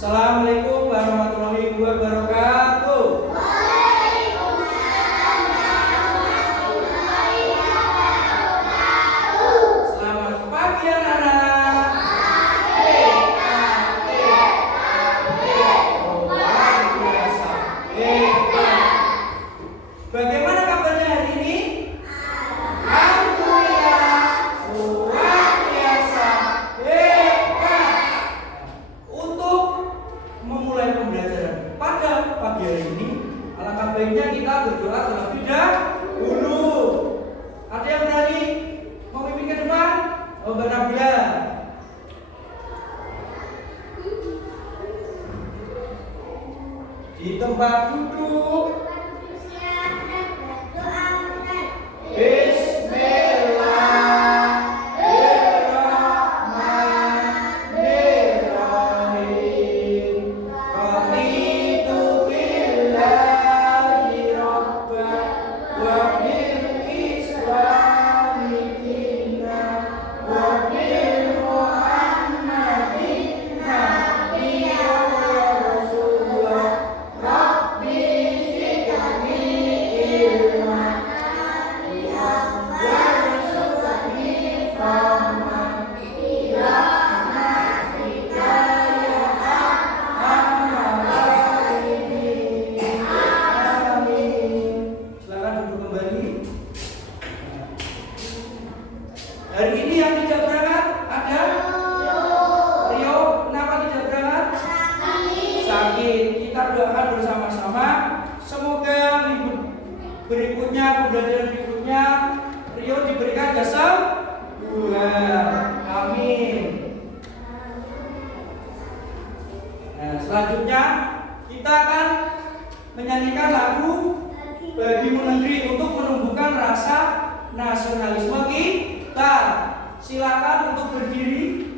Assalamualaikum warahmatullahi wabarakatuh. Selamat pagi anak-anak. Luar biasa. Hebat. Bagaimana kabarnya hari ini? Alhamdulillah. Luar biasa. Hebat. Untuk memulai pembelajaran pada pagi hari ini, alangkah baiknya kita berdoa terlebih dahulu. Ada yang berani memimpin ke depan? Oh, Mbak Nabila. Di tempat duduk. Bismillahirrahmanirrahim. Raditu billahi rabban wa bil islami dinan wa bil muhammadin nabiyyan wa rasulullah. Rabbi zidni ilman warzuqni fahman birahmatika ya arhamar rahimin. Amin. Silakan duduk kembali. Hari ini yang tidak berangkat ada Rio. Kenapa tidak berangkat? Sakit. Kita doakan bersama-sama. Semoga minggu berikutnya, pembelajaran berikutnya, Rio diberikan kesembuhan. Amin. Nah, selanjutnya kita akan menyanyikan lagu Bagimu Negeri untuk menumbuhkan rasa nasionalisme kita. Silakan untuk berdiri.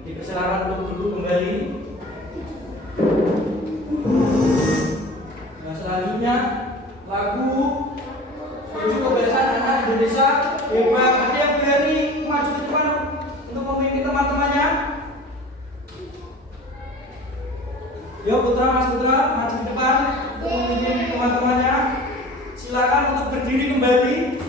Dipersilakan untuk duduk kembali. Nah, selanjutnya lagu menuju kebiasaan anak Indonesia hebat. Ada yang berani maju ke depan untuk memimpin teman-temannya? Yo Putra, Mas Putra, maju ke depan untuk memimpin teman-temannya. Silakan untuk berdiri kembali.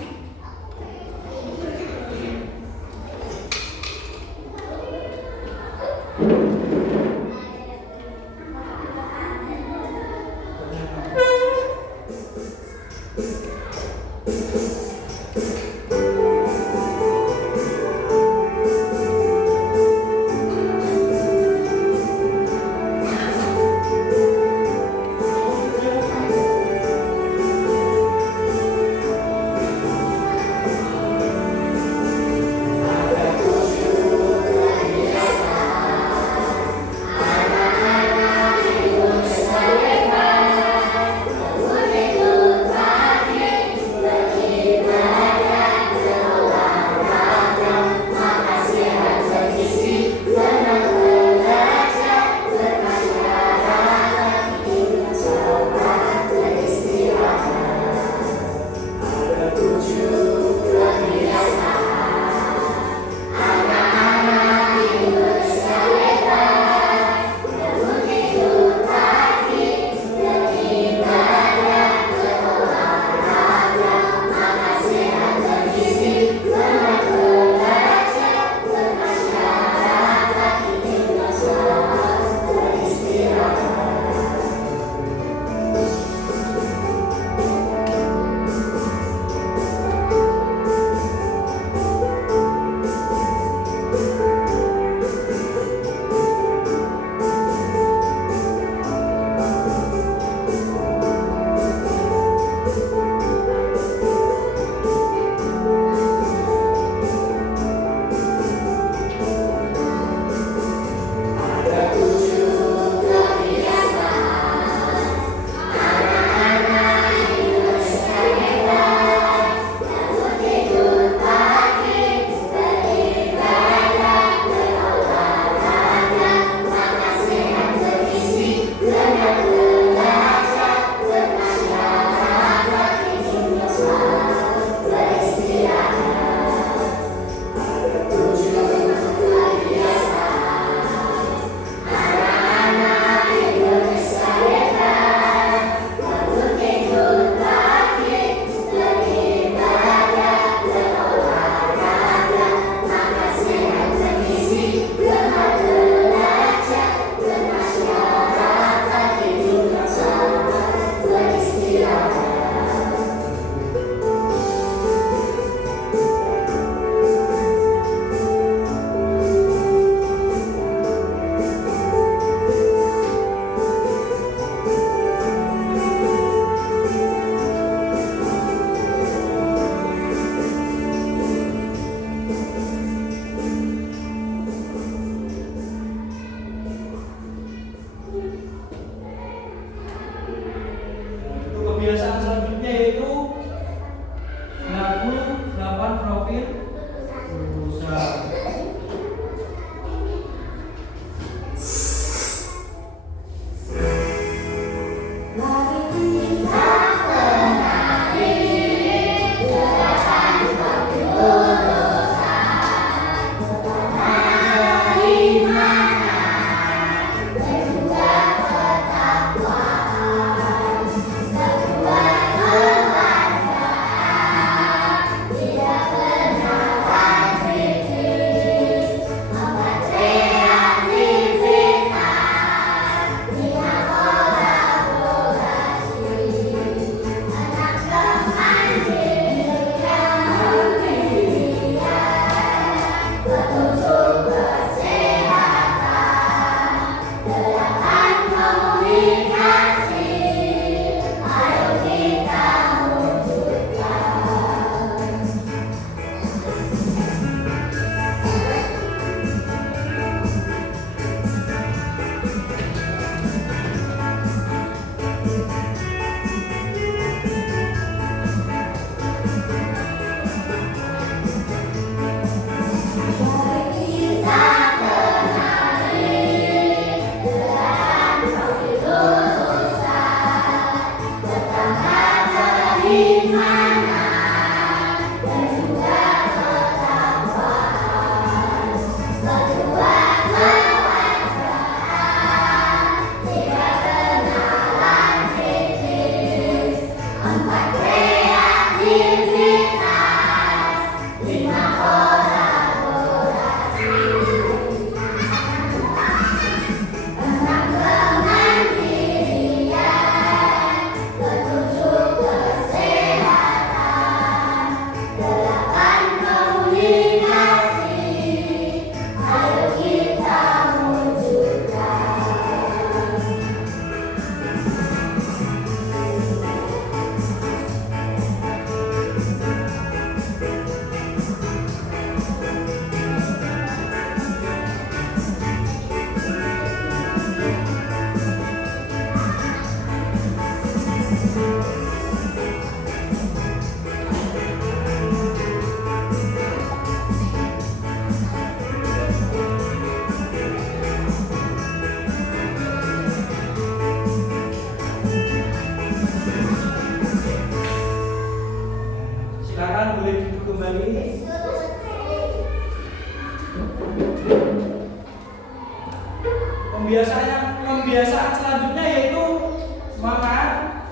Pembiasaan selanjutnya yaitu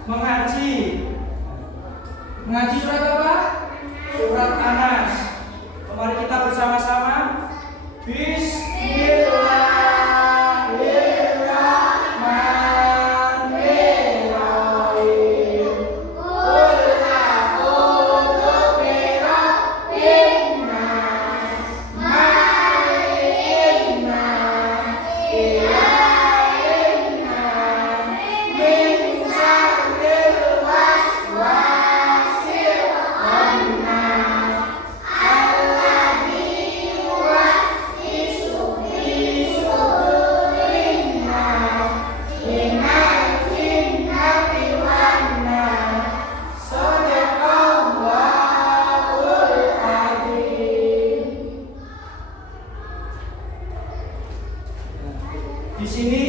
mengaji. Mengaji surat apa? Surat Anas. Mari kita bersama-sama. Bismillahirrahmanirrahim. Qul a'udzu birabbin nas, malikin nas, ilahin nas, min syarril waswasil khannas, alladzi yuwaswisu fi sudurin nas, minal jinnati wan nas. Shadaqallahul adzim. Di sini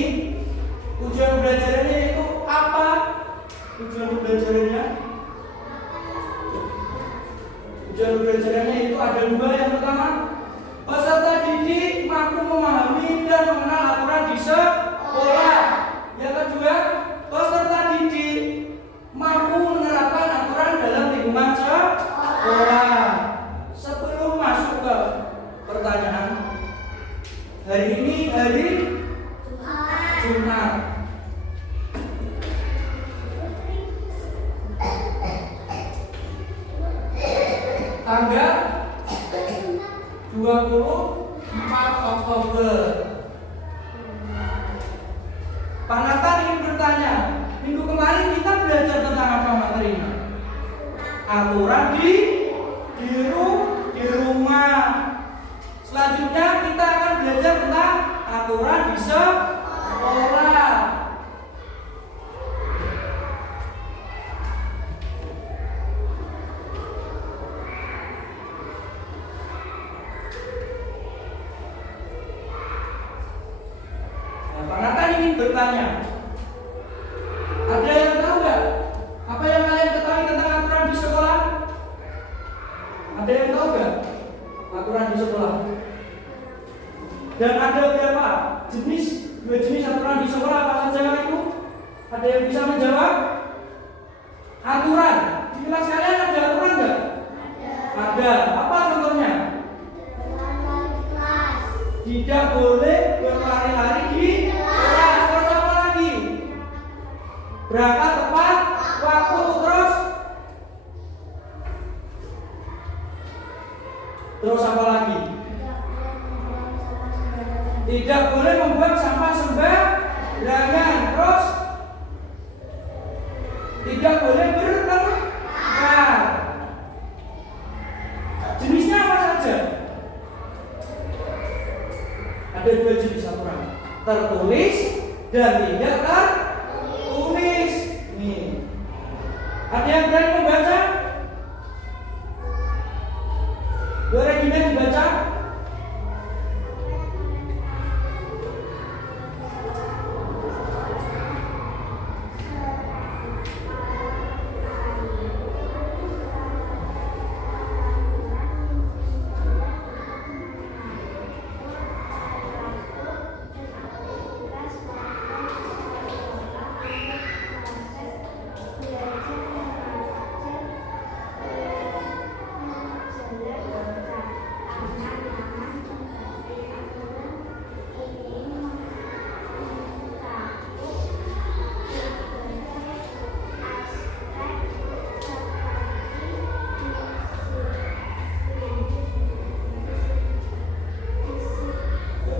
tujuan belajarannya itu apa? Tujuan belajarannya itu ada dua. Yang pertama, peserta didik mampu memahami dan mengenal aturan di sekolah. Yang kedua, peserta didik mampu menerapkan aturan dalam lingkungan sekolah. Sebelum masuk ke pertanyaan, hari ini hari Jumat. Tanggal 24 Oktober. Pak Nathan ingin bertanya, minggu kemarin kita belajar tentang apa materinya? Aturan di rumah. Selanjutnya kita akan belajar tentang aturan di sekolah. Pak Nathan ingin bertanya, ada yang tahu nggak apa yang kalian ketahui tentang aturan di sekolah? Ada yang tahu nggak aturan di sekolah? Dan ada berapa jenis? 2 jenis aturan di sekolah apa saja itu? Ada yang bisa menjawab? Aturan di kelas kalian ada aturan nggak? Ada. Apa contohnya? Tidak boleh berlari-lari di kelas. Terus apa lagi? Berangkat tepat waktu. Terus apa lagi? Tidak boleh membuang sampah sembarangan. Terus tidak boleh bertengkar. Jenisnya apa saja? Ada 2 jenis aturan, tertulis dan tidak tertulis. Nih, ada yang berani membaca? Boleh Gina dibaca?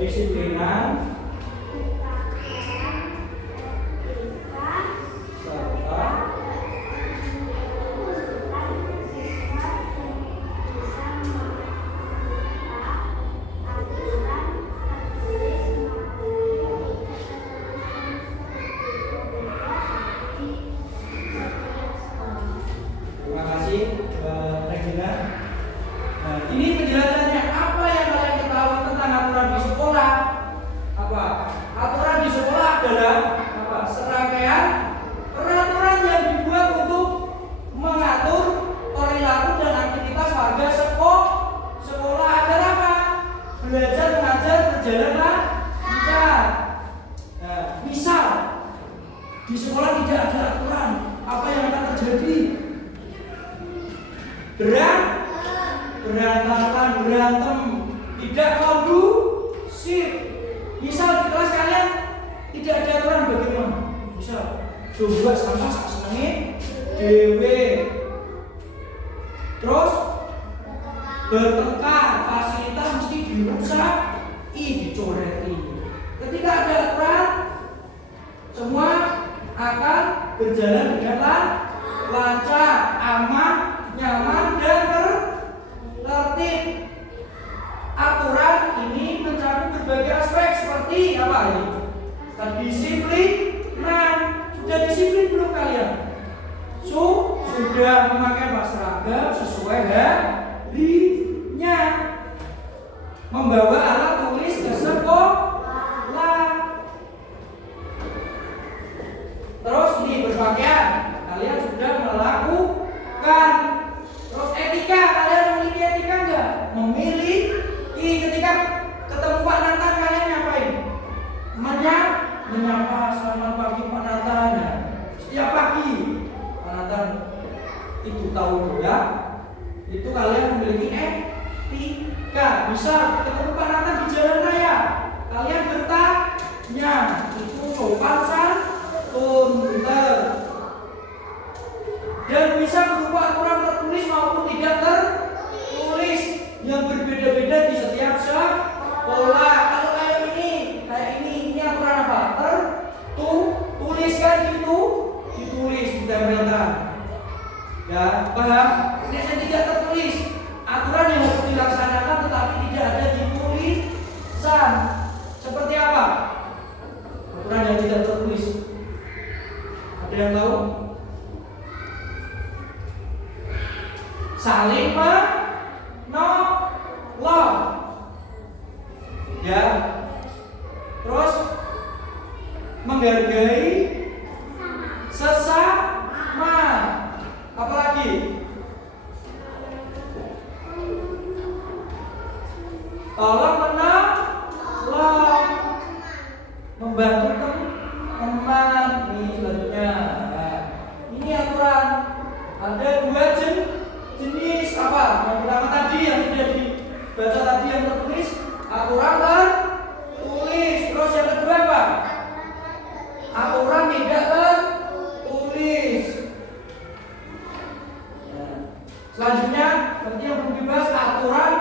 Kedisiplinan serta terima kasih Regina. Nah, ini penjelasannya. Apa yang kalian ketahui tentang aturan di sekolah? Apa? Aturan di sekolah adalah apa? Serangkaian peraturan yang dibuat untuk mengatur perilaku dan aktivitas warga sekolah agar apa? Belajar mengajar berjalan lancar. Di sekolah tidak ada aturan. Apa yang akan terjadi? Berantakan, berantem, tidak kondusif. Misal di kelas kalian tidak ada aturan bagaimana? Misal coba sampah sak senenge dewe. Terus bertengkar, fasilitas mesti dirusak, dicoreti. Ketika ada aturan, semua akan berjalan dengan lancar, aman, nyaman, dan tertib. Aturan ini mencakup berbagai aspek seperti apa ini? Kedisiplinan. Sudah disiplin belum kalian? Sudah memakai seragam sesuai harinya. Membawa alat tulis ke sekolah. Terus ini berpakaian, kalian sudah melakukan. Terus etika, kalian memiliki etika enggak? Memiliki. Ketika ketemu Pak Nathan kalian ngapain? Menyapa, selamat pagi Pak Nathan. Setiap pagi Pak Nathan itu tahu ya. Itu kalian memiliki etika. Bisa ketemu Pak Nathan di jalan raya, kalian bertanya, itu sopan santun, benar. Dan bisa berupa aturan tertulis maupun tidak tertulis yang berbeda-beda di setiap sekolah. Kalau kayak ini aturan apa? Tertuliskan gitu, ditulis, ditempelkan. Ya, paham? Ini yang tidak tertulis, aturan yang harus dilaksanakan tetapi tidak ada di tulisan. Seperti apa? Aturan yang tidak tertulis. Ada yang tahu? Saling menolong, ya. Terus menghargai sesama. Apalagi? Tolong menolong, membantu teman. Ini selanjutnya. Nah, ini aturan. Ada dua jenis apa? Yang pertama tadi yang tidak dibaca tadi yang tertulis, aturan tertulis. Terus yang kedua apa? Aturan tidak tertulis. Nah, selanjutnya berarti yang belum dibahas aturan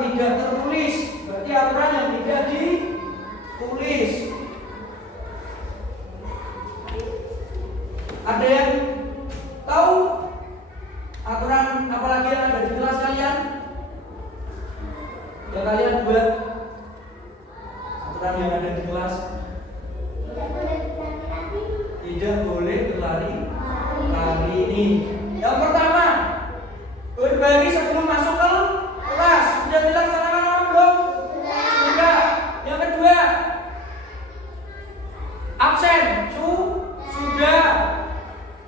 tidak tertulis. Berarti aturan yang tidak ditulis. Ada yang tahu aturan apalagi yang ada di kelas kalian? Yang kalian buat aturan yang ada di kelas. Tidak boleh berlari ini. Yang pertama, berbagi sebelum masuk ke kelas. Sudah dilaksanakan apa belum? Sudah. Yang kedua, absen. Sudah.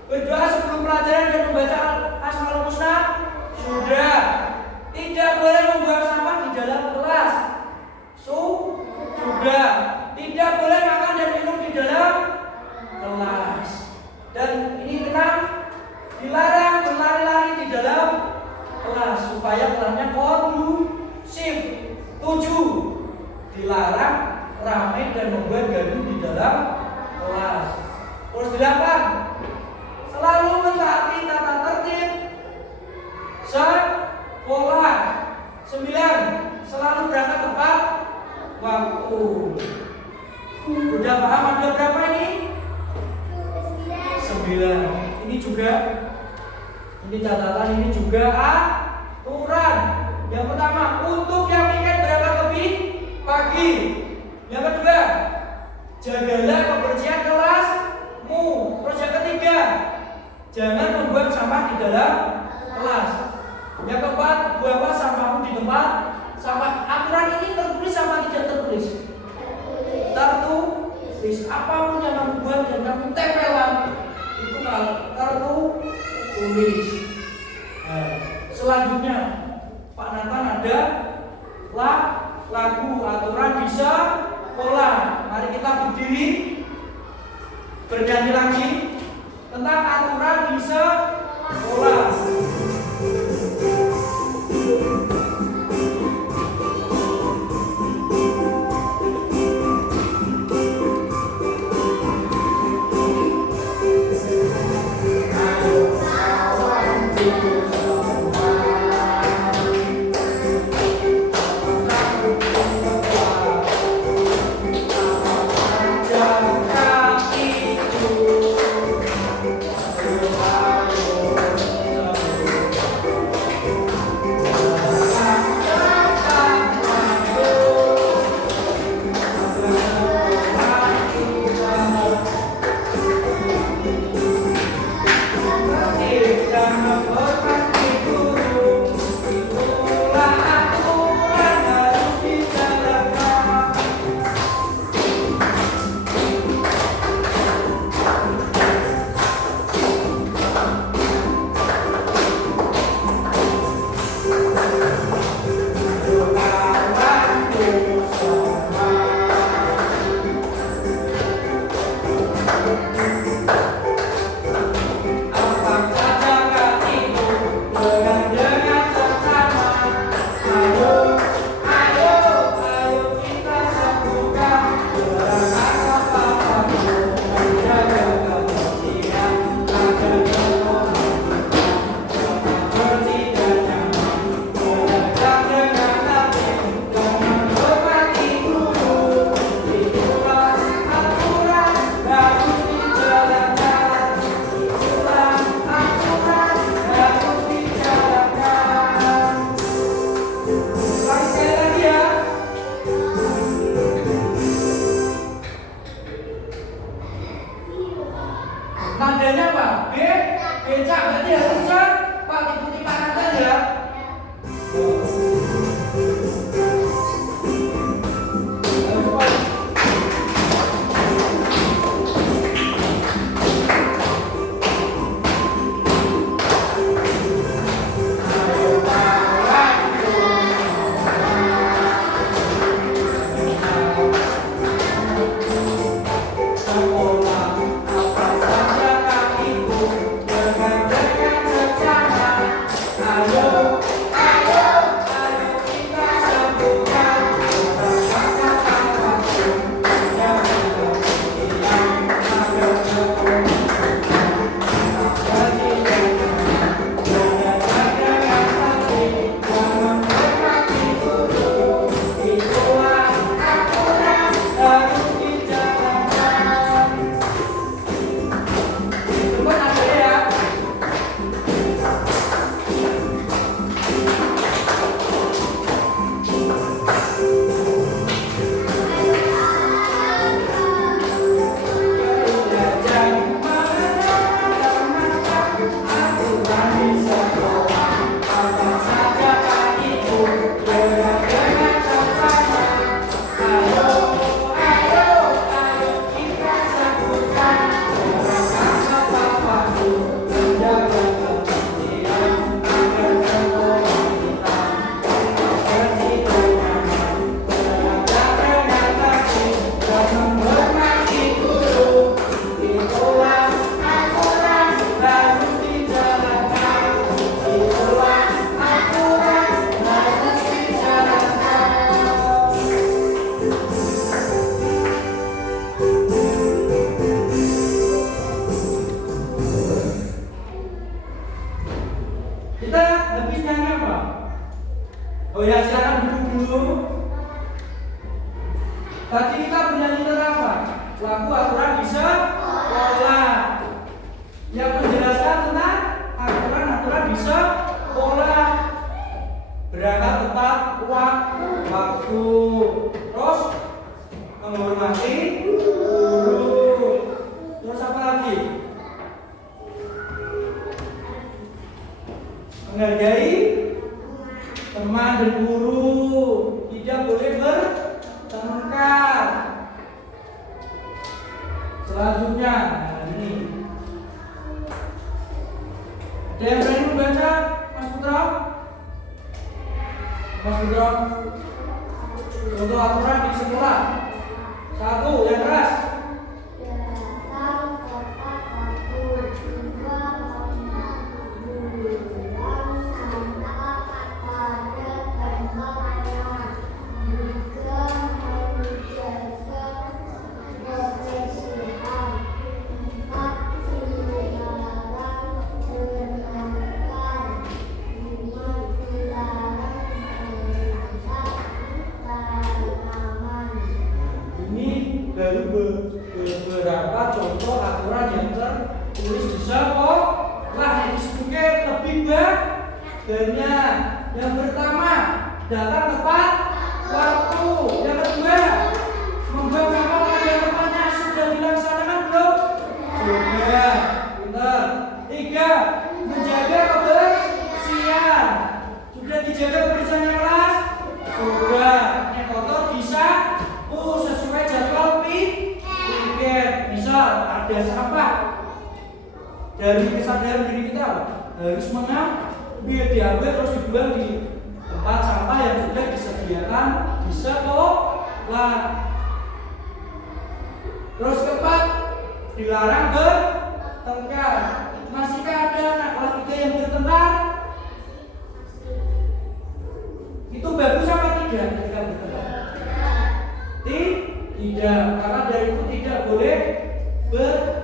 Berdoa sebelum pelajaran dan membaca Asmaul Husna. Sudah. Tidak boleh membuang sampah di dalam kelas. Sudah. Tidak boleh makan dan minum di dalam kelas. Dan ini dilarang berlari-lari di dalam kelas supaya kelasnya kondusif. 7. Dilarang ramai dan membuat gaduh di dalam kelas. Terus 8. Selalu mentaati tata tertib sekolah. 9. Selalu berangkat tepat waktu. Sudah paham ada berapa ini? 9. Ini juga, ini catatan, ini juga aturan. Yang pertama, untuk yang ingin berangkat lebih pagi. Yang kedua, jagalah kebersihan kelasmu. Terus yang ketiga, jangan membuang sampah di dalam kelas. Yang keempat, buanglah sampahmu di tempat sampah. Aturan ini tertulis sama tidak tertulis? Tertulis. Apapun yang kamu buat dan kamu tempelan itu tertulis. Nah, selanjutnya Pak Nathan ada lagu aturan di sekolah. sekolah. Mari kita berdiri, bernyanyi lagi tentang aturan di sekolah. Nadanya apa? B, becak, berarti harusnya Pak ikuti Pak Nathan ya. Kita habis nyanyi apa? Oh ya, silakan duduk dulu. Tadi kita bernyanyi tentang apa? Lagu aturan di sekolah. Yang menjelaskan tentang aturan-aturan di sekolah. Berangkat tepat waktu. Terus menghormati guru. Terus apa lagi? Menghargai teman dan guru, tidak boleh bertengkar. Selanjutnya, ini ada yang berani membaca, Mas Putra? Mas Putra, untuk aturan di sekolah. Satu, yang keras. Dari beberapa contoh aturan yang tertulis di sekolah yang disebutkan lebih baiknya. Yang pertama, datang tepat waktu. Yang kedua, membuang sampah pada tempatnya. Sudah dilaksanakan belum? Sudah. Pintar. Tiga, menjaga kebersihan. Sudah dijaga kebersihannya kelas? Sudah. Yang kotor bisa sesuai jadwal piket. Misal ada sampah, dari kesadaran diri kita harus mengambil, diambil terus dibuang di tempat sampah yang sudah disediakan di sekolah. Terus keempat, dilarang bertengkar. Masihkah ada anak kelas 3 yang bertengkar? Itu bagus apa tidak ketika bertengkar? Tidak, karena dari itu tidak boleh bertengkar.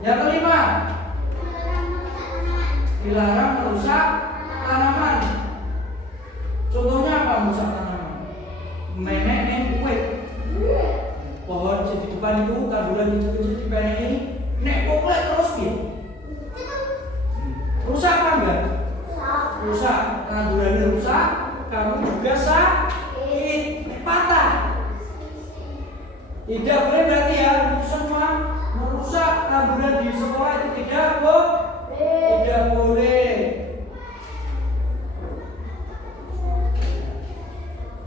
Yang kelima, dilarang merusak tanaman. Contohnya apa merusak tanaman? Menek kue. Pohon di depan itu tanduran kecil-kecil dipeneni, nek kue terus dia. Rusak apa enggak? Rusak. Tandurannya rusak, kamu juga sakit, patah. Tidak boleh berarti ya untuk semua merusak tanduran di sekolah itu tidak boleh.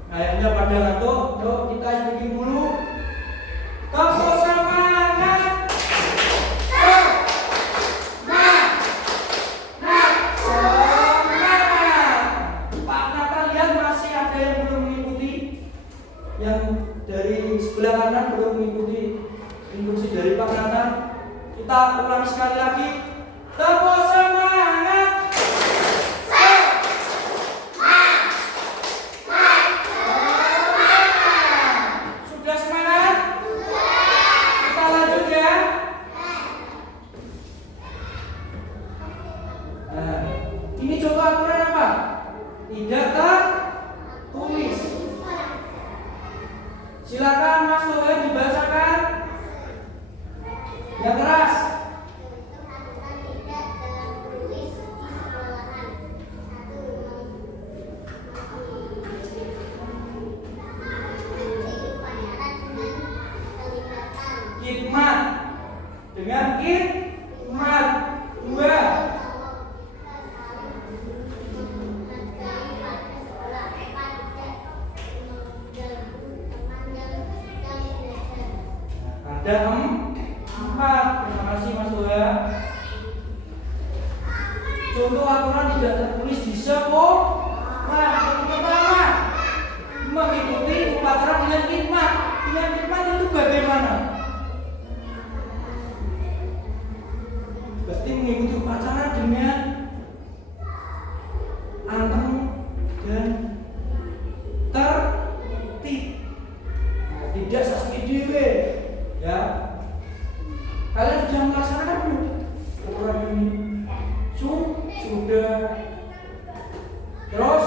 Kayaknya pada ngantuk, yuk kita speaking dulu. Tepuk semangat. Yang dari sebelah kanan belum mengikuti instruksi dari Pak Nathan, kita ulang sekali lagi. Tepuk semangat. Sudah semangat? Kita lanjut ya. Nah, ini contoh aturan apa? Tidak tertulis. Silakan Mas Tuhan dibacakan yang keras. Khidmat dengan khidmat. Dua, ada 4. Terima kasih Mas Doa. Contoh aturan tidak tertulis di sekolah. Yang pertama, mengikuti upacara dengan khidmat. Dengan khidmat itu bagaimana? Berarti mengikuti upacara dengan anteng dan tertib. Tidak sasmi dewe. Ya, kalian sudah melaksanakan belum aturan ini? Sudah. Terus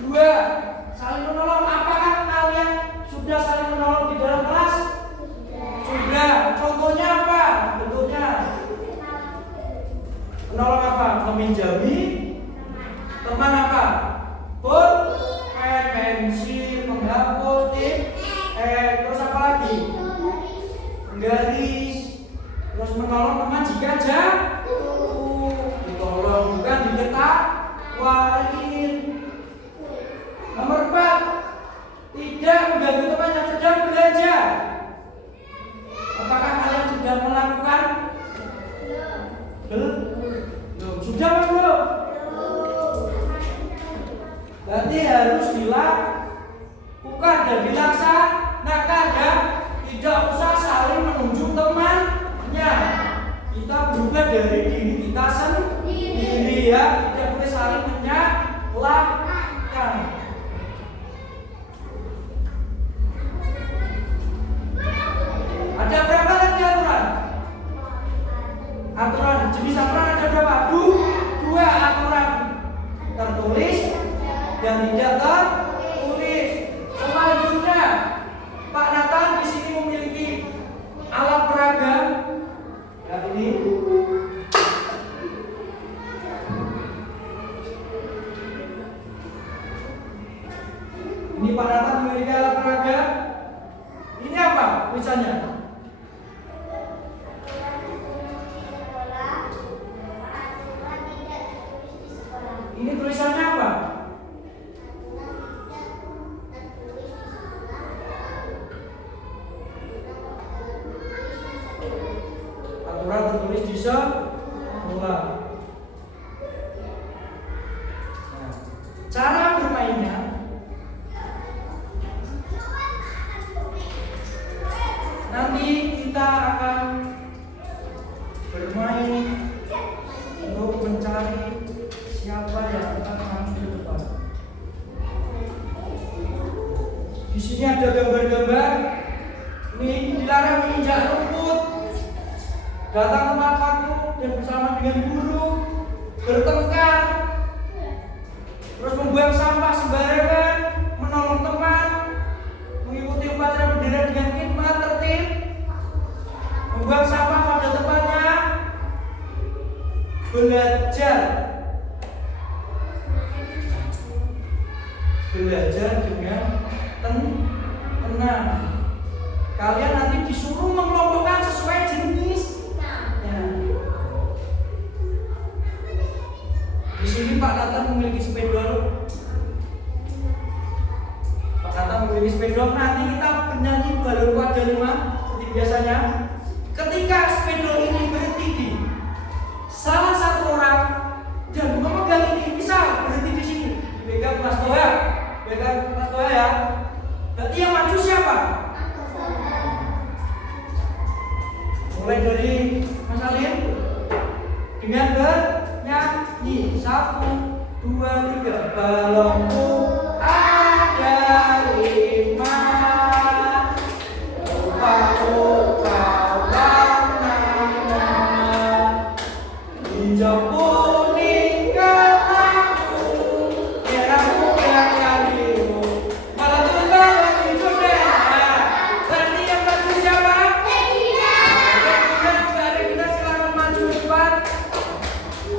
2, saling menolong. Apakah kalian sudah saling menolong di dalam kelas? Sudah. Contohnya apa? Bentuknya menolong apa? Meminjami teman apa? Pulpen, pensil, penghapus, tip, terus apa lagi? Garis. Terus menolong teman jika jatuh, ditolong bukan diketawain. Nomor 4, tidak mengganggu teman yang sedang belajar. Apakah kalian sudah melakukan? Belum. Sudah atau belum? Berarti harus dilakukan. bukan dan dilaksanakan ya. Tidak usah saling menunjuk temannya. Kita berubah dari diri kita sendiri ya. Tidak boleh saling menyalahkan. Ada berapa lagi aturan? Aturan jenis aturan ada berapa? Dua aturan tertulis dan tidak tertulis. Selanjutnya, Pak Nathan di sini memiliki alat peraga. Ya ini. Ini Pak Nathan memiliki alat peraga. Ini apa tulisannya? Ini tulisannya apa? Aturan tertulis di sekolah. Nah, cara bermainnya nanti kita akan bermain untuk mencari siapa yang akan maju ke depan. Di sini ada gambar-gambar. Ini dilarang menginjak rumput, datang tepat waktu dan bersama dengan guru, bertengkar, terus membuang sampah sembarangan, menolong teman, mengikuti upacara bendera dengan khidmat tertib, membuang sampah pada tempatnya, belajar dengan tenang. Kalian nanti disuruh mengelompokkan sesuai jenisnya. Di sini Pak Nathan memiliki spidol. Pak Nathan memiliki spidol. Nanti kita bernyanyi balonku ada 5 seperti biasanya. Ketika spidol ini berhenti di salah satu orang dan memegang ini, bisa berhenti di sini. Pegang Mas Toha ya. Berarti yang maju siapa? Mulai dari Mas Alim dengan bernyanyi 1, 2, 3. Balonku ada 5, rupamu kau warnanya, hijau kuning kelabu, merah putih dan biru, malah tunggal hijau merah. Berarti yang maju siapa?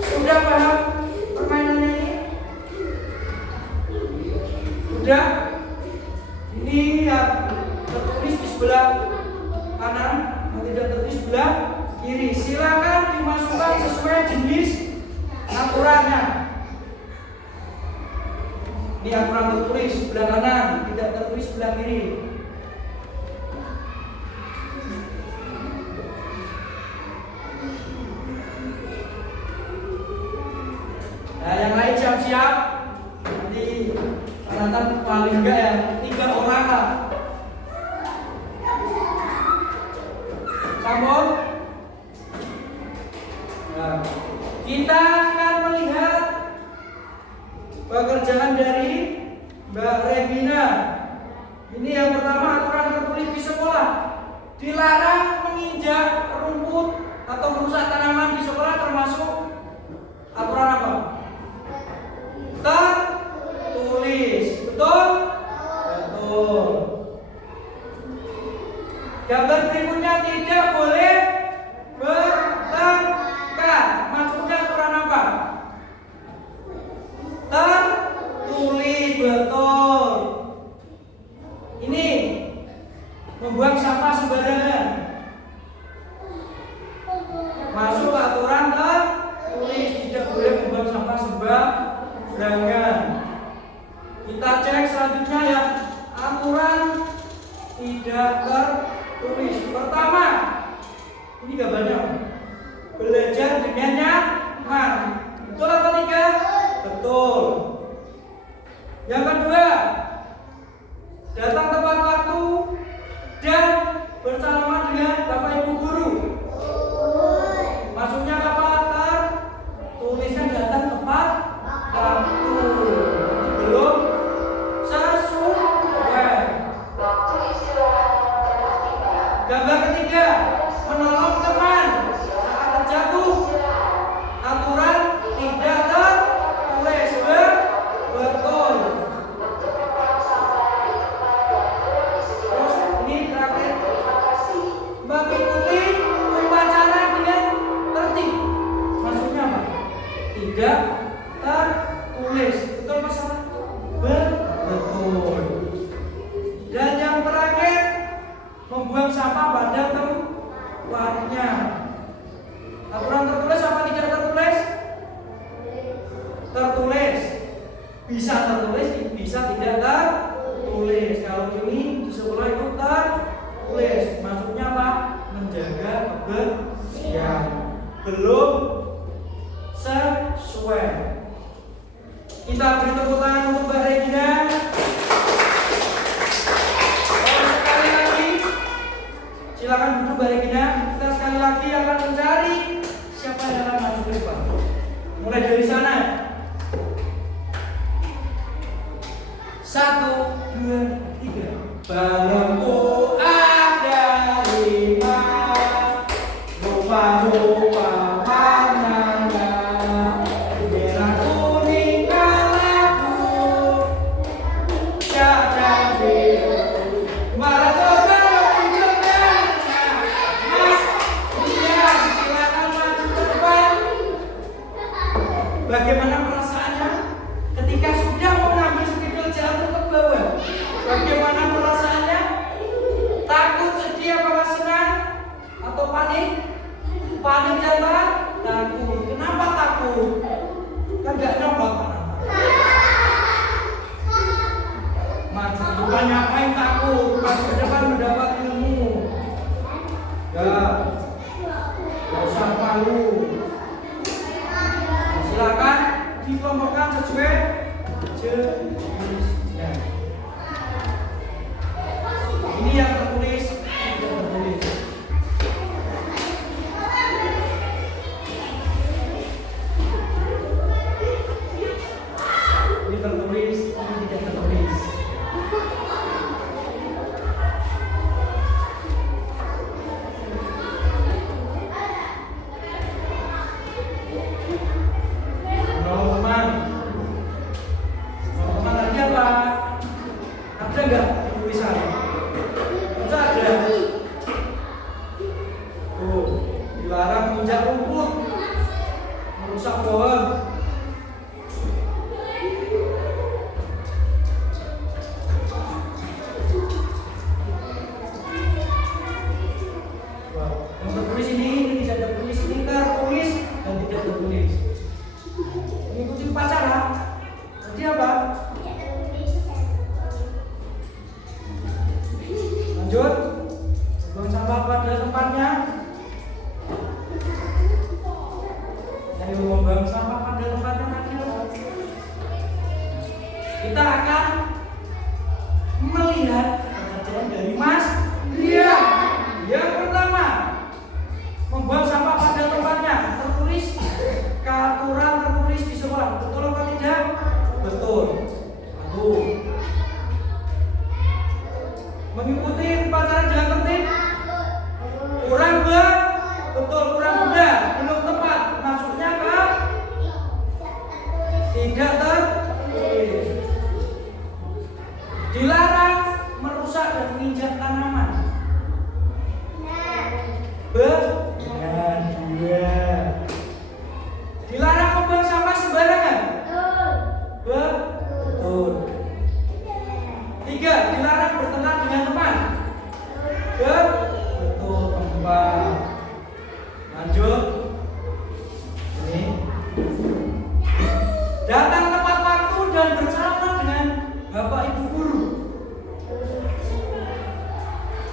Sudah paham permainannya ini? Sudah? Ini yang tertulis di sebelah kanan, yang tidak tertulis sebelah kiri. Silakan dimasukkan sesuai jenis aturannya. Ini aturan tertulis sebelah kanan, tidak tertulis sebelah kiri. Nah, yang lain siap-siap. Nanti Nathan paling enggak ya 3 orang lah. Sambung. Nah, kita akan melihat pekerjaan dari Mbak Regina. Ini yang pertama, aturan tertulis di sekolah. Dilarang menginjak rumput atau merusak tanaman di sekolah, termasuk aturan apa? Tertulis. Betul? Betul. Gambar berikutnya tidak boleh bertengkar. Maksudnya aturan apa? Tertulis. Betul. Ini membuang sampah sembarangan. Masuk aturan tertulis, tidak boleh membuang sampah sembarangan. Kita cek selanjutnya ya, aturan tidak tertulis. Pertama, ini gambarnya, belajar dengan nyaman. Betul apa tidak? Betul. Yang kedua, datang tertulis, bisa tidak tertulis. Kalau ini di sekolah itu tertulis. Maksudnya apa? Menjaga kebersihan. Belum sesuai. Kita beri tepuk tangan untuk Mbak Regina. Sekali lagi, silakan duduk Mbak Regina. Kita sekali lagi akan mencari siapa yang akan maju ke depan. Mulai dari sana. 1, 2, 3. Balonku ada 5, rupa-rupa warnanya, merah kuning kalaku, cacat biru, marah total hidupnya. Mas, iya, silakan maju ke depan. Bagaimana perasaannya ketika sudah mengambil sedikit jatuh ke bawah? Bagaimana perasaannya? Takut, sedih, apakah senang atau panik? Panik dan takut. Kenapa takut? Kan gak nyopot. Maju depan ngapain takut? Maju ke depan mendapat ilmu. Ya, gak usah malu. Silakan dikelompokkan sesuai jenisnya. Ini yang tertulis, tidak tertulis. Ini tertulis, ini tidak tertulis. Teman-teman tadi apa? Ada nggak tulisan? Ada. Tuh, dilarang menginjak rumput, merusak pohon. Yang tertulis ini tidak tertulis, ini tertulis dan tidak tertulis. Mengikuti upacara. Tadi apa? Lanjut. Buang sampah pada tempatnya. Ayo membuang sampah pada tempatnya lagi. Kita akan melihat pengajaran dari Mas Dia. Yang pertama, membuang sampah pada tempatnya. Tertulis aturan tertulis di sekolah. Betul atau tidak? Betul. Satu. Mengikuti upacara jalan tertib. Kurang betul, kurang mudah, belum tepat. Maksudnya apa? Tidak tertulis. Dilarang merusak dan menginjak tanaman. Benar. Dilarang membuang sampah sembarangan. Betul. 3. Dilarang bertengkar dengan teman. Betul, tempat. Lanjut. Ini. Datang tepat waktu dan bersama dengan Bapak Ibu guru.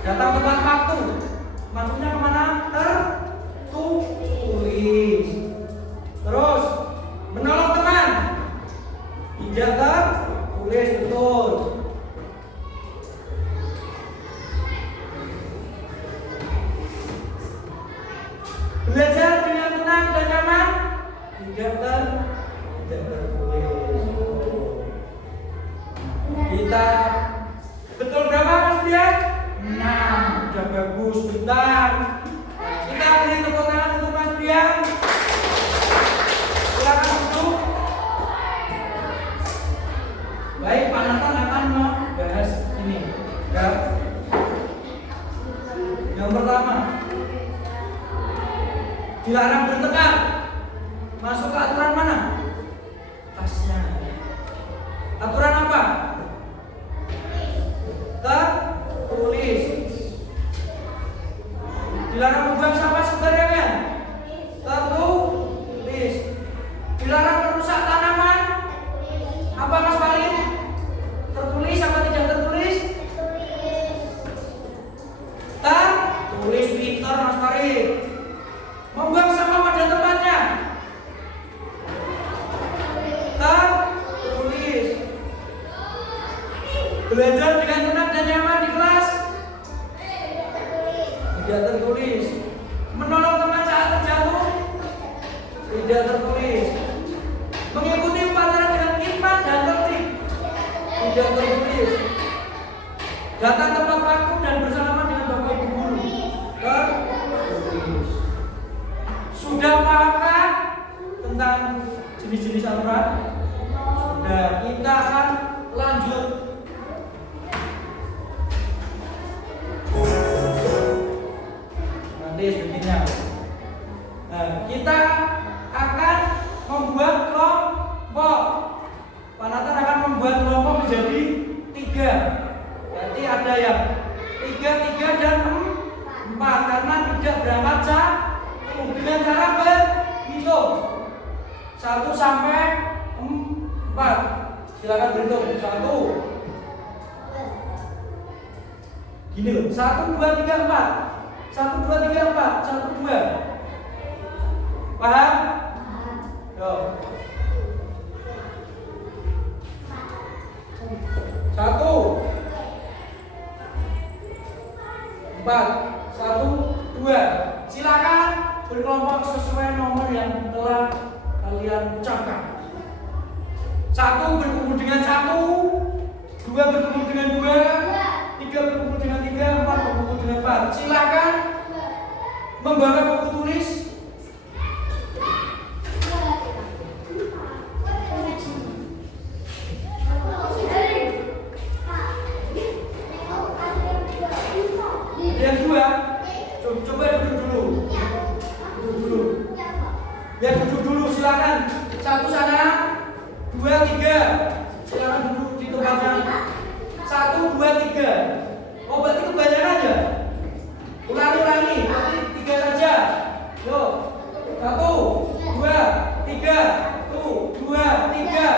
Datang tepat waktu. Maksudnya kemana? Tertulis. Terus menolong teman. Tidak tertulis, betul. Belajar dengan tenang dan nyaman. Tidak tertulis. Kita betul berapa Mas Dian? 6. Sudah bagus, bentar. Kita beri tepuk tangan untuk Mas Dian. Silakan duduk. Baik, Pak Nathan akan membahas ini. Ya. Yang pertama, dilarang bertengkar. Masuk ke aturan mana? Tasnya. Aturan apa? Tertulis. Dilarang membuang sampah sembarangan. Tertulis. Dilarang merusak tanaman. Apa Mas Fali? Belajar dengan tenang dan nyaman di kelas. Tidak tertulis. Menolong teman saat terjatuh. Tidak tertulis. Mengikuti upacara dengan hikmat dan tertib. Tidak tertulis. Datang tepat waktu dan bersalaman dengan Bapak Ibu guru. Tertulis. Sudah pahamkah tentang jenis-jenis aturan? Sudah. Kita akan lanjut. Nanti sebagainya. Nah, kita akan membuat kelompok. Pak Nathan akan membuat kelompok menjadi 3. Berarti ada yang 3, 3 dan 4 karena tidak berangkat dengan cara berhitung 1 sampai 4. Silakan berhitung 1. Gini loh, 1, 2, 3, 4. 1, 2, 3, 4. 1, 2. Paham? Yo. 1, 4, 1, 2. Silakan berkelompok sesuai nomor yang telah kalian ucapkan. 1 berkumpul dengan 1, 2 berkumpul dengan 2, 3 berkumpul dengan 3, 4 berkumpul dengan 4. Silakan membawa buku tulis. Yang 2, coba duduk dulu. Duduk dulu. Ya duduk dulu silakan. 1 sana, 2, 3. Silakan duduk di tempatnya. 1, 2, 3. Oh berarti kebanyakan ya? Ulangi. Berarti 3 saja. Yo. 1, 2, 3. Tuh, 2, 3.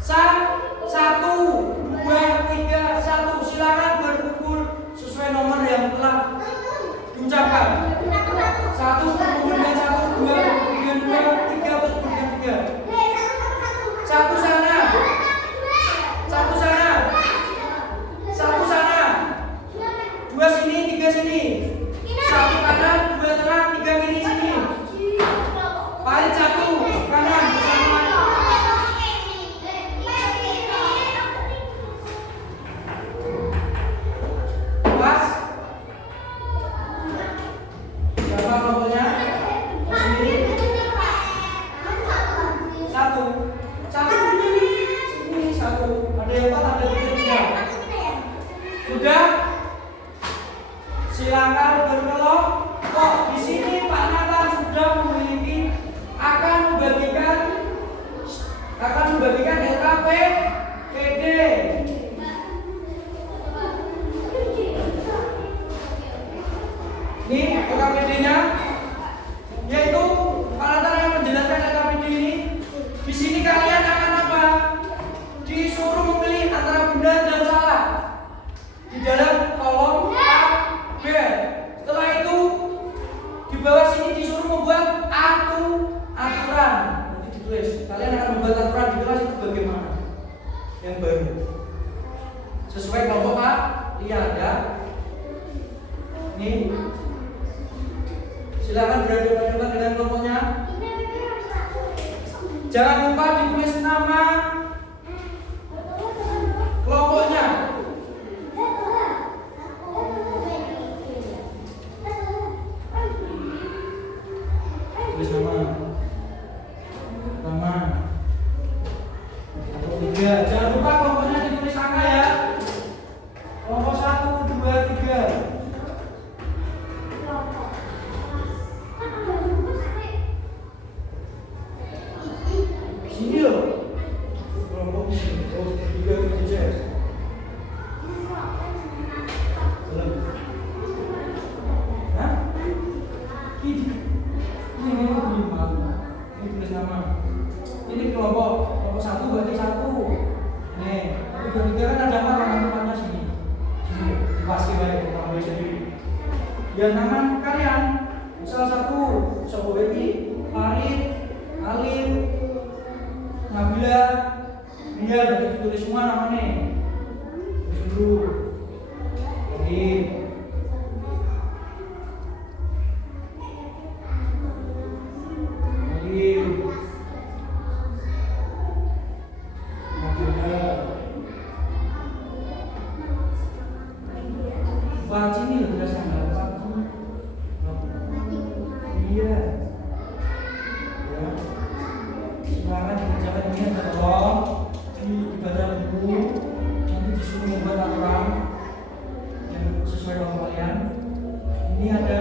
1, 2, 3, 1. Silakan berkumpul sesuai nomor yang telah diucapkan. 1 berkumpul dengan 1, 2 dengan 2, 3 berkumpul dengan 3. 1 sana. 1 sana. 1 sana. 2 sini, 3 sini. 1 kanan, 2 tengah, 3 kiri sini. Paling 1 kanan bersama. Pas. Siapa kelompoknya? Sini. 1. 1 sini 1. Ada yang 4, ada yang 3. Sudah? Silakan berkelompok. Di sini Pak Nathan sudah memiliki akan membagikan LKPD. Ini LKPD-nya, yaitu Pak Nathan akan menjelaskan LKPD ini. Di sini kalian akan apa? Disuruh memilih antara benar dan salah di dalam kolom A, B. Setelah itu di bawah sini disuruh membuat aturan. Nanti ditulis. Kalian akan membuat aturan di kelas itu bagaimana? Yang baru. Sesuai kelompok A, lihat ya. Ini. Silakan berhadapan-hadapan dengan kelompoknya. Jangan lupa ditulis nama kelompoknya. Tulis nama. 3. Jangan lupa kelompoknya ditulis angka ya. Kelompok 1, 2, 3. Sini loh. Kelompok ini. Oh, 3 saja. Belum. Hah? Ini tulis nama. Ini kelompok 1 berarti 1. Nih, tapi 2, 3 kan ada nama sini. Sini, pasti baik kalau boleh sendiri. Ya nama kalian. Misal 1, Sobo Beti, Farid, Alim, Nabila, Nia, berarti ditulis semua namanya. dulu. Lagi. Baca ini loh tidak sangat. Iya. Ya. Silakan dikerjakan ini ada tolong dibaca buku, nanti disuruh membuat aturan yang sesuai dengan kalian. Ini ada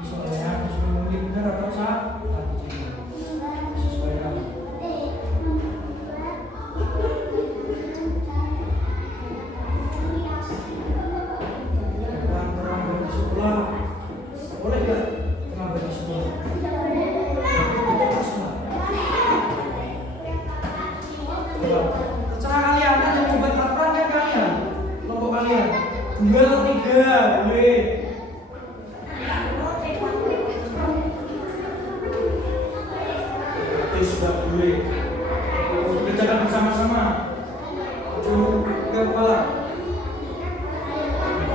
di soalnya disuruh memilih benar atau salah tadi sesuaikan. Boleh nggak terlambat di sekolah? Terserah kalian, kan yang membuat aturan kan kalian, kelompok kalian. 2 atau 3, boleh. Itu sudah boleh. Kerjakan bersama-sama. Ujung ke kepala.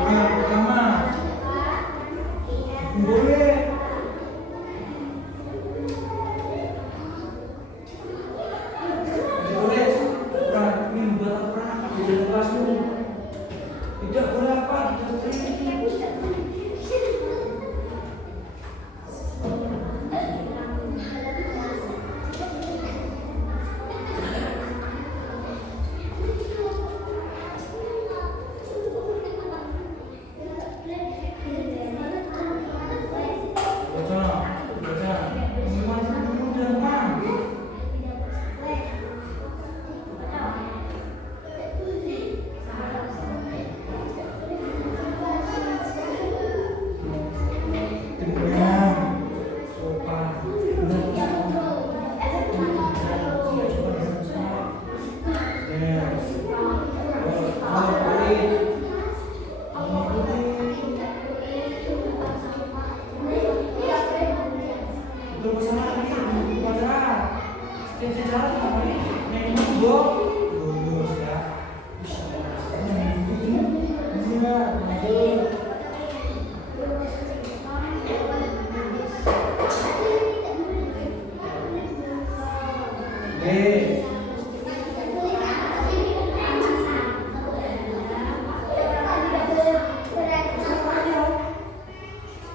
Yang pertama. Boleh. Boleh. Ini buat aturan di kelasmu. Tidak boleh apa? Tidak boleh.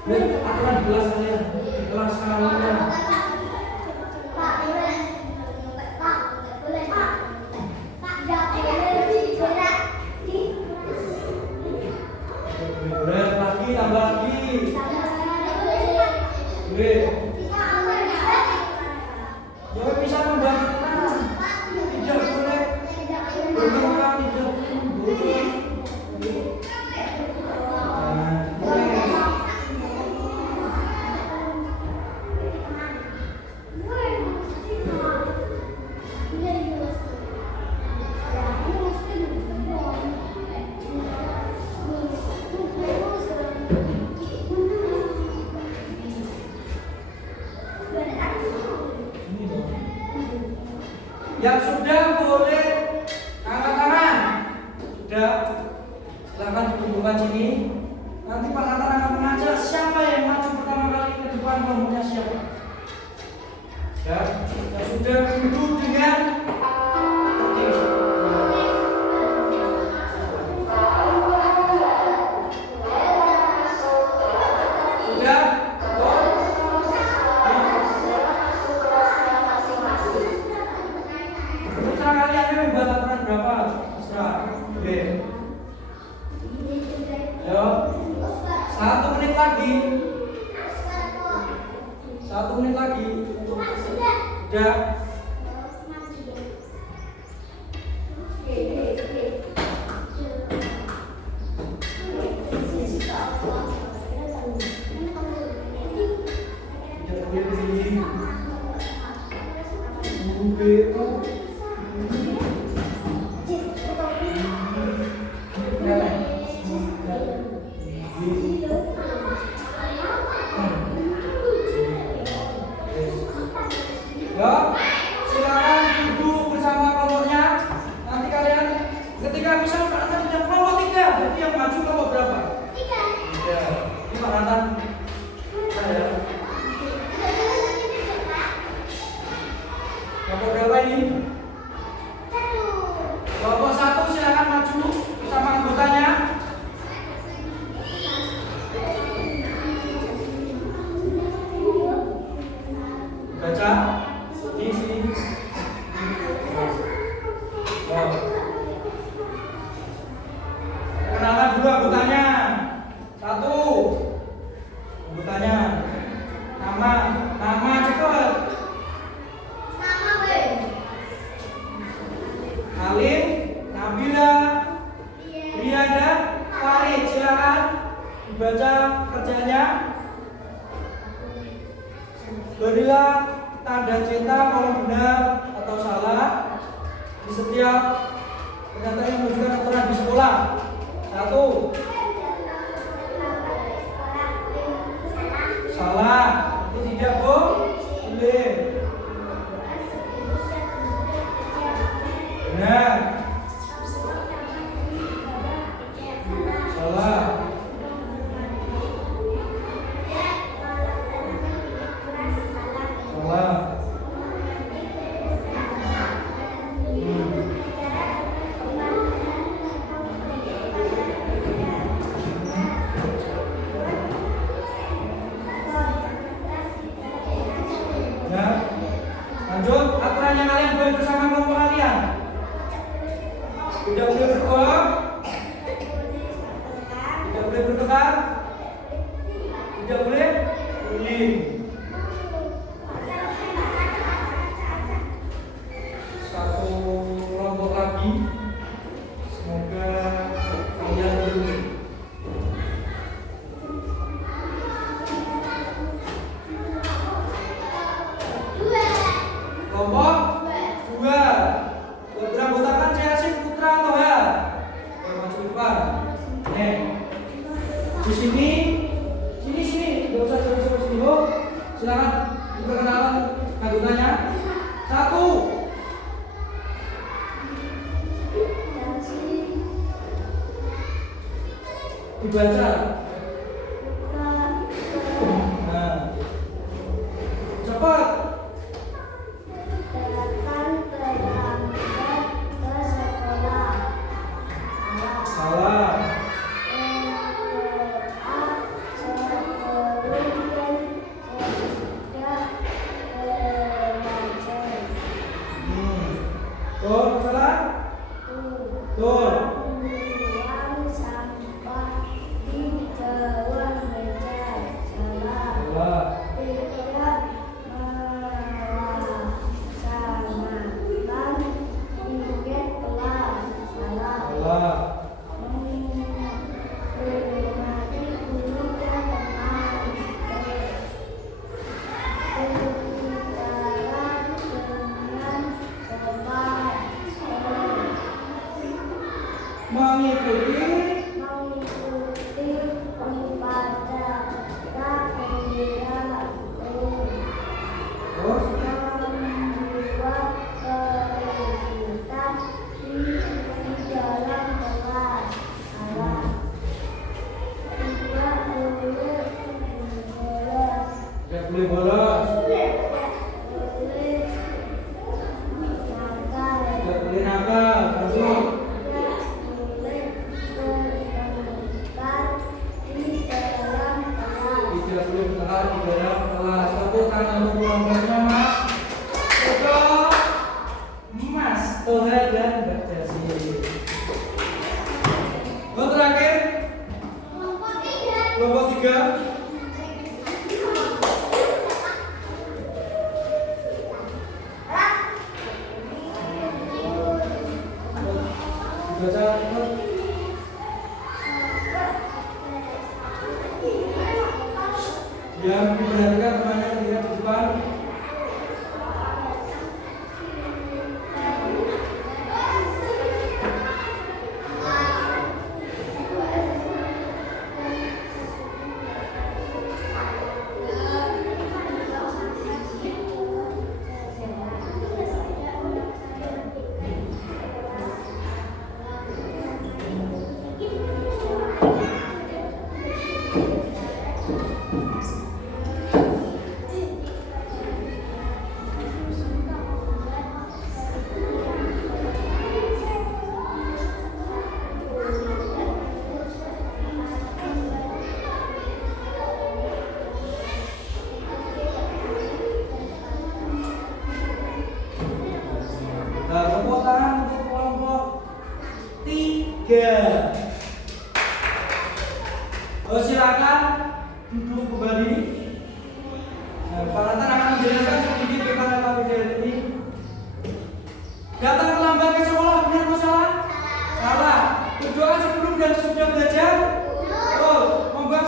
Aturan di kelas kalian, di kelas kalian. Boleh lagi, tambah lagi. Boleh. Ya bisa membantu kan? Tidak boleh. Berulang tidak boleh. Yang sudah boleh angkat tangan. Sudah, silakan dikumpulkan sini. Nanti Pak Natar akan mengajak siapa yang maju pertama kali ke depan kelompoknya siapa. Ya, yang sudah duduk dengan tertib. Sudah. Kalian ini buat aturan berapa? Terserah. Oke. Ayo. 1 menit lagi. 1 menit lagi. Sudah. Dibaca kerjanya. Berilah tanda cetak kalau benar atau salah di setiap pernyataan yang menunjukkan aturan di sekolah. 1. Salah. Itu tidak boleh. Benar. Salah. Salah. Ya. Lanjut, aturan yang kalian buat bersama kelompok kalian. Tidak boleh berbohong. Tidak boleh bertukar. Tidak boleh bullying. Satu kelompok lagi. Semoga kalian beruntung. Kelompok 2 beranggotakan Chelsea Putra atau H. Maju ke depan. Nih. Di sini, sini, nggak usah jauh-jauh sini. Oh, silakan diperkenalkan anggotanya. 1. Dibaca. Nah, cepat. Salah. Betul, salah? Betul. Salah. Salah. Mengikuti tidak boleh bolos. Tidak boleh nakal. Lanjut. Tidak boleh bertengkar di dalam kelas. Tepuk tangan untuk kelompoknya, Mas. Oke, Mas Toha dan Mbak Chelsea. Yang terakhir, kelompok 3. Dibaca cepat. Yang diperhatikan temannya ketika di depan. Silakan duduk kembali. Pak Nathan akan menjelaskan sedikit tentang KPDL ini. Datang terlambat ke sekolah, benar atau salah? Salah. Berdoa sebelum dan sesudah belajar? Betul. Membuang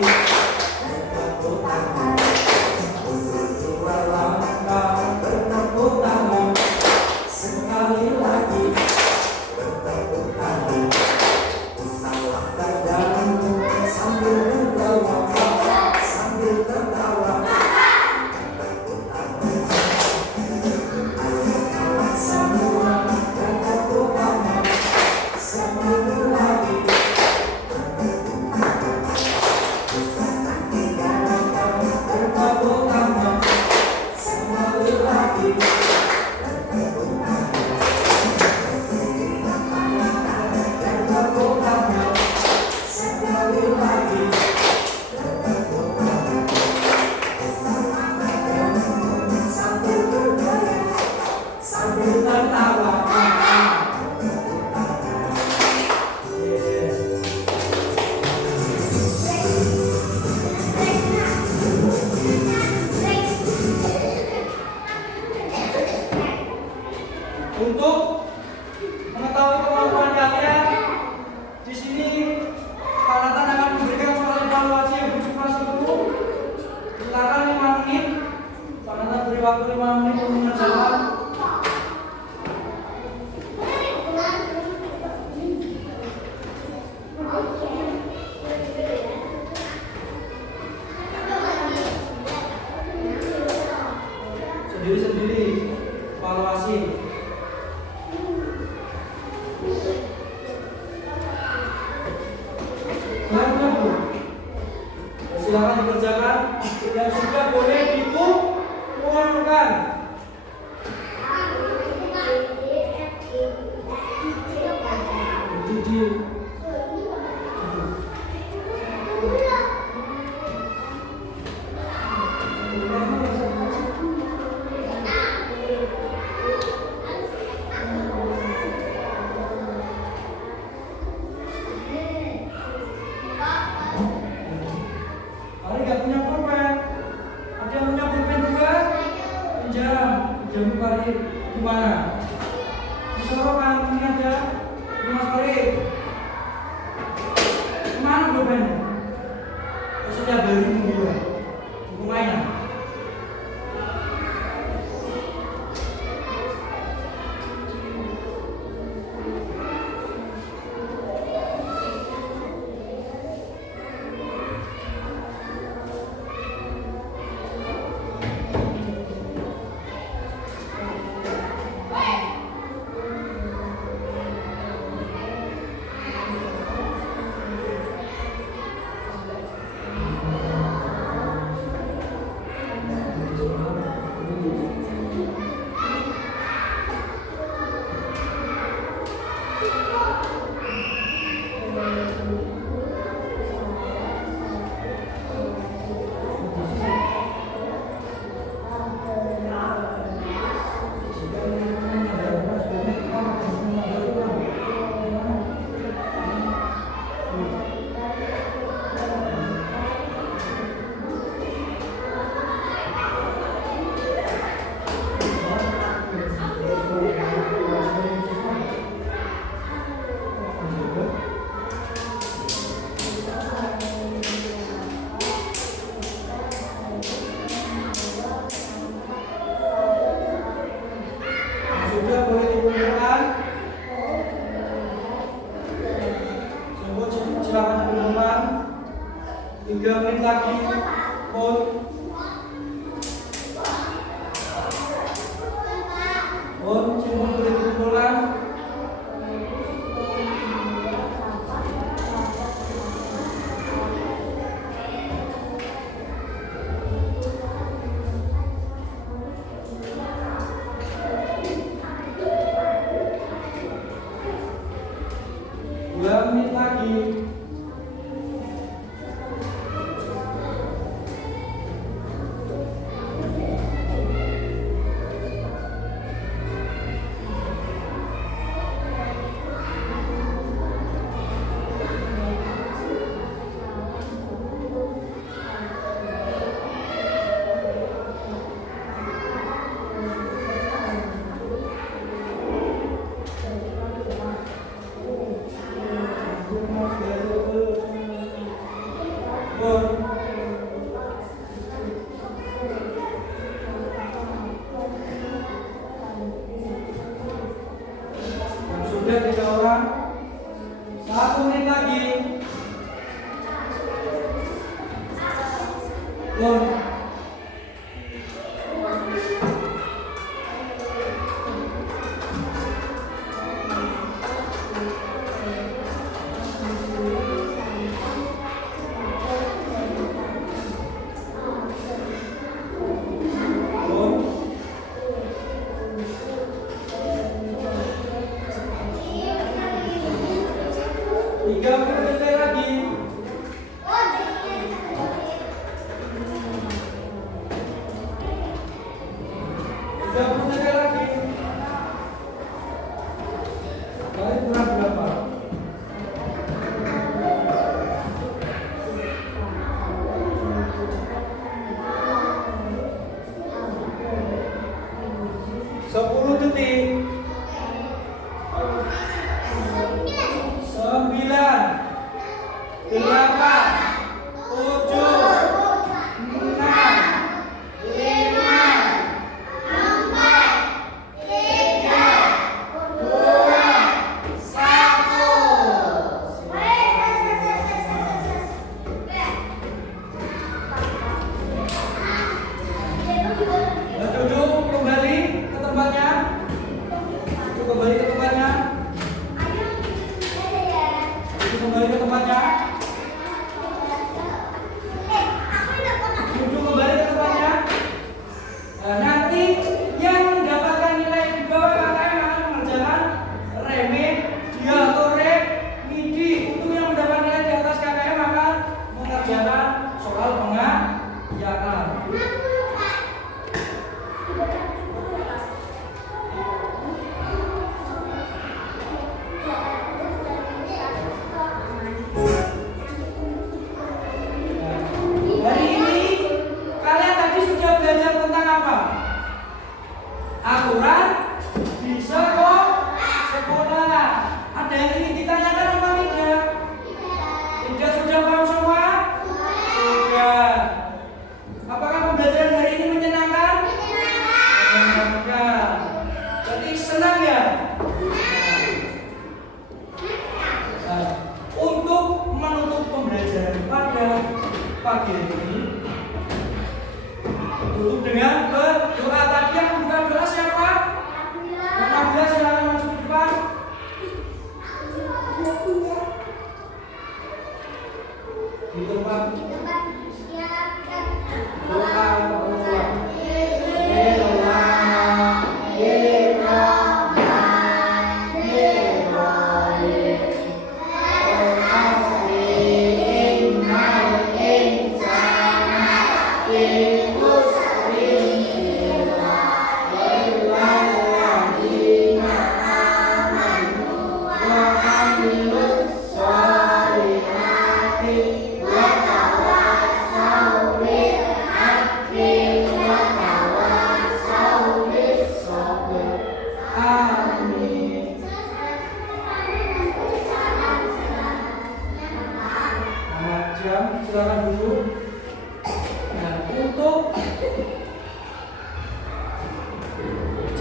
lagi, bertepuk tangan. Untuk dua langkah bertepuk tangan. Sekali lagi, bertepuk tangan. Tawa badanmu sambil tertawa, sambil tertawa. Bertepuk tangan. Ayo kawan semua, bertepuk tangan. Sekali lagi. Untuk mengetahui kemampuan kalian, di sini Pak Nathan akan memberikan soal evaluasi yang bersifat seluruh. Silakan 5 menit. Pak Nathan beri waktu 5 menit untuk menjawab. Sendiri-sendiri evaluasi. Silakan dikerjakan. Yang sudah boleh dikumpulkan. Ada nggak punya pulpen? Ada yang punya pulpen juga? Pinjam Farid. Di mana? Di Sorokan. Ini ada di Mas Farid. Kemana pulpennya? Maksudnya beli buku mainan. Silakan dikumpulkan. 3 menit lagi. On. Simpul boleh dikumpulkan. Menit lagi.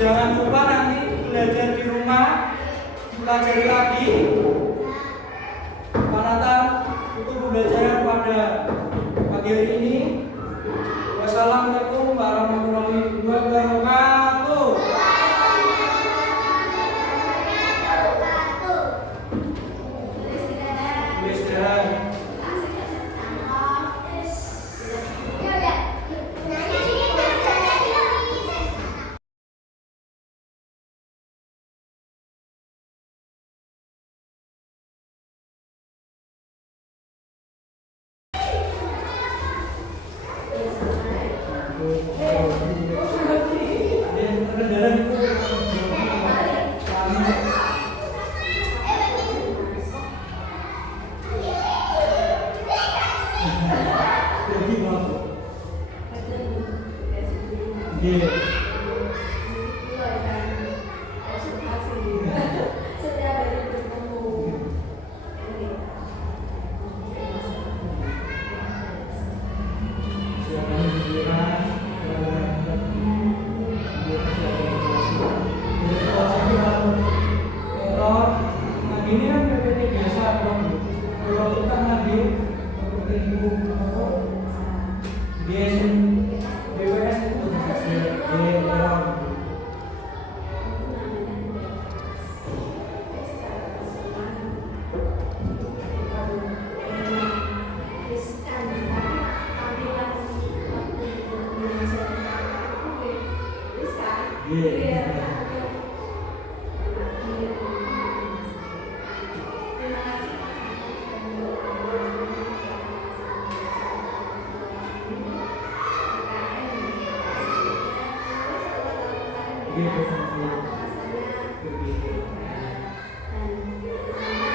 Jangan lupa nanti belajar di rumah, pelajari lagi. Pak Nathan untuk pembelajaran pada pagi hari ini. Wassalamualaikum warahmatullahi wabarakatuh. Istirahat. Ini kan PPT biasa, kalau kita ngambil 1000 biasa memuaskan, tapi tampilan waktu Indonesia itu bisa. Iya. Terima kasih. Gitu. Rasanya dan